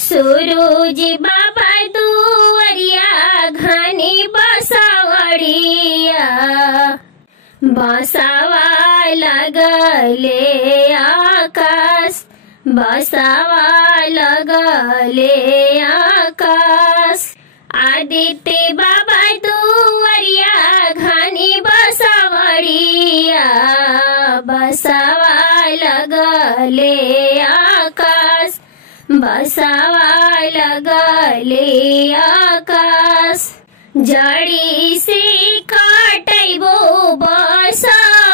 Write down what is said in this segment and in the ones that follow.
सूरज बाबा दुवरिया घनी बसावड़िया बसावा लगले आकाश बसावा लगले आकाश आदित्य बाबा दुवरिया घनी बसावड़िया बसावा लगले आकाश बसावा लगले आकाश जड़ी से काटबो बसावड़िया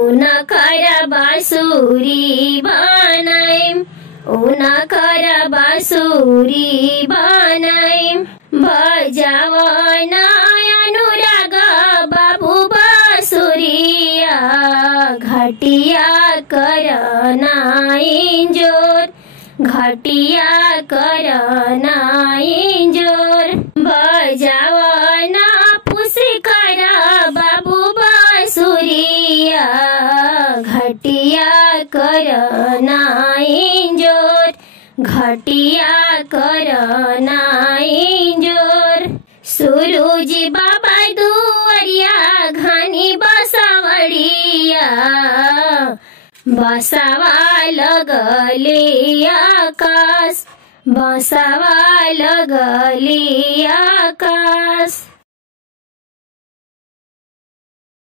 उनकर बांसुरी बनाइम उनकर बांसुरी बनाइम बजावना अनुराग बाबू बांसुरिया घटिया करना इंजोर घटिया करना इंजोर बजावना पुष्कर बाबू बांसुरिया घटिया करना इंजोर घटिया करना इंजोर सूरज बाबा दुवरिया घनी बसावड़िया बसावा लगले आकाश बसावा लगले आकाश।